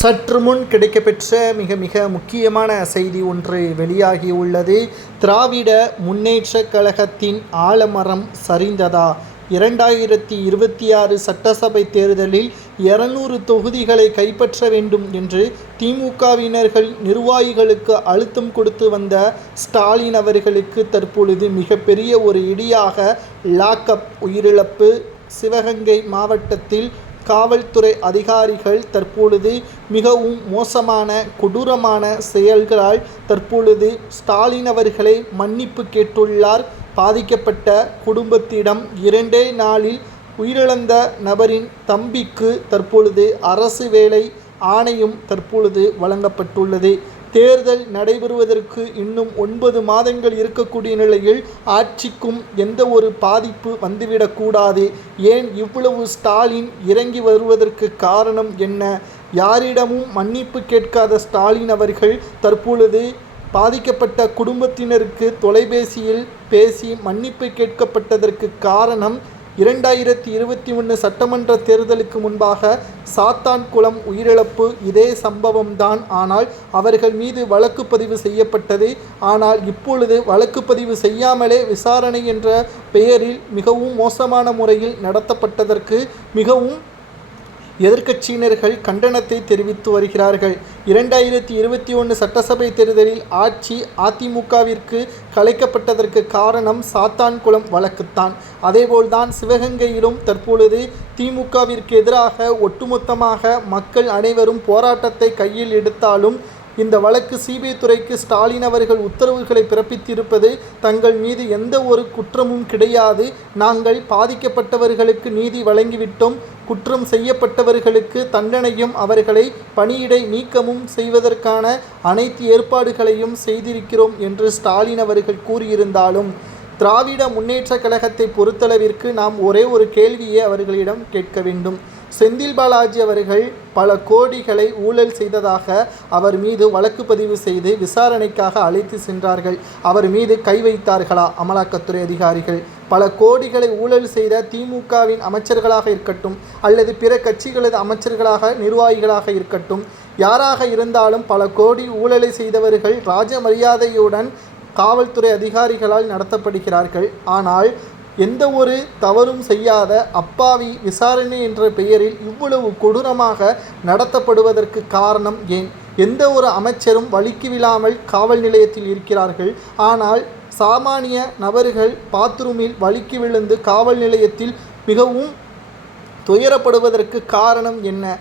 சற்று முன் கிடைக்கப்பெற்ற மிக மிக முக்கியமான செய்தி ஒன்று வெளியாகியுள்ளது. திராவிட முன்னேற்றக் கழகத்தின் ஆலமரம் சரிந்ததா? 2026 சட்டசபை தேர்தலில் 200 தொகுதிகளை கைப்பற்ற வேண்டும் என்று திமுகவினர்கள் நிர்வாகிகளுக்கு அழுத்தம் கொடுத்து வந்த ஸ்டாலின் அவர்களுக்கு தற்பொழுது மிகப்பெரிய ஒரு இடியாக லாக்அப் உயிரிழப்பு. சிவகங்கை மாவட்டத்தில் காவல்துறை அதிகாரிகள் தற்பொழுது மிகவும் மோசமான கொடூரமான செயல்களால் தற்பொழுது ஸ்டாலின் அவர்களை மன்னிப்பு கேட்டுள்ளார். பாதிக்கப்பட்ட குடும்பத்திடம் 2 நாளில் உயிரிழந்த நபரின் தம்பிக்கு தற்பொழுது அரசு வேலை ஆணையும் தற்பொழுது வழங்கப்பட்டுள்ளது. தேர்தல் நடைபெறுவதற்கு இன்னும் 9 மாதங்கள் இருக்கக்கூடிய நிலையில் ஆட்சிக்கும் எந்த ஒரு பாதிப்பு வந்துவிடக்கூடாது. ஏன் இவ்வளவு ஸ்டாலின் இறங்கி வருவதற்கு காரணம் என்ன? யாரிடமும் மன்னிப்பு கேட்காத ஸ்டாலின் அவர்கள் தற்பொழுது பாதிக்கப்பட்ட குடும்பத்தினருக்கு தொலைபேசியில் பேசி மன்னிப்பு கேட்கப்பட்டதற்கு காரணம் 2021 சட்டமன்ற தேர்தலுக்கு முன்பாக சாத்தான்குளம் உயிரிழப்பு இதே சம்பவம்தான். ஆனால் அவர்கள் மீது வழக்கு பதிவு செய்யப்பட்டது. ஆனால் இப்பொழுது வழக்கு பதிவு செய்யாமலே விசாரணை என்ற பெயரில் மிகவும் மோசமான முறையில் நடத்தப்பட்டதற்கு மிகவும் எதிர்க்கட்சியினர்கள் கண்டனத்தை தெரிவித்து வருகிறார்கள். 2021 சட்டசபை தேர்தலில் ஆட்சி அதிமுகவிற்கு கலைக்கப்பட்டதற்கு காரணம் சாத்தான்குளம் வழக்குத்தான். அதேபோல்தான் சிவகங்கையிலும் தற்பொழுது திமுகவிற்கு எதிராக ஒட்டுமொத்தமாக மக்கள் அனைவரும் போராட்டத்தை கையில் எடுத்தாலும் இந்த வழக்கு சிபிஐ துறைக்கு ஸ்டாலின் அவர்கள் உத்தரவுகளை பிறப்பித்திருப்பது தங்கள் மீது எந்த ஒரு குற்றமும் கிடையாது, நாங்கள் பாதிக்கப்பட்டவர்களுக்கு நீதி வழங்கிவிட்டோம், குற்றம் செய்யப்பட்டவர்களுக்கு தண்டனையும் அவர்களை பணியிடை நீக்கமும் செய்வதற்கான அனைத்து ஏற்பாடுகளையும் செய்திருக்கிறோம் என்று ஸ்டாலின் அவர்கள் கூறியிருந்தாலும் திராவிட முன்னேற்ற கழகத்தை பொறுத்தளவிற்கு நாம் ஒரே ஒரு கேள்வியை அவர்களிடம் கேட்க வேண்டும். செந்தில் பாலாஜி அவர்கள் பல கோடிகளை ஊழல் செய்ததாக அவர் மீது வழக்கு பதிவு செய்து விசாரணைக்காக அழைத்து சென்றார்கள். அவர் மீது கை வைத்தார்களா அமலாக்கத்துறை அதிகாரிகள்? பல கோடிகளை ஊழல் செய்த திமுகவின் அமைச்சர்களாக இருக்கட்டும் அல்லது பிற கட்சிகளது அமைச்சர்களாக நிர்வாகிகளாக இருக்கட்டும், யாராக இருந்தாலும் பல கோடி ஊழலை செய்தவர்கள் ராஜ மரியாதையுடன் காவல்துறை அதிகாரிகளால் நடத்தப்படுகிறார்கள். ஆனால் எந்த ஒரு தவறும் செய்யாத அப்பாவி விசாரணை என்ற பெயரில் இவ்வளவு கொடூரமாக நடத்தப்படுவதற்கு காரணம் ஏன்? எந்த ஒரு அமைச்சரும் வலிக்கு விழாமல் காவல் நிலையத்தில் இருக்கிறார்கள். ஆனால் சாமானிய நபர்கள் பாத்ரூமில் வலிக்கு விழுந்து காவல் நிலையத்தில் மிகவும் துயரப்படுவதற்கு காரணம் என்ன?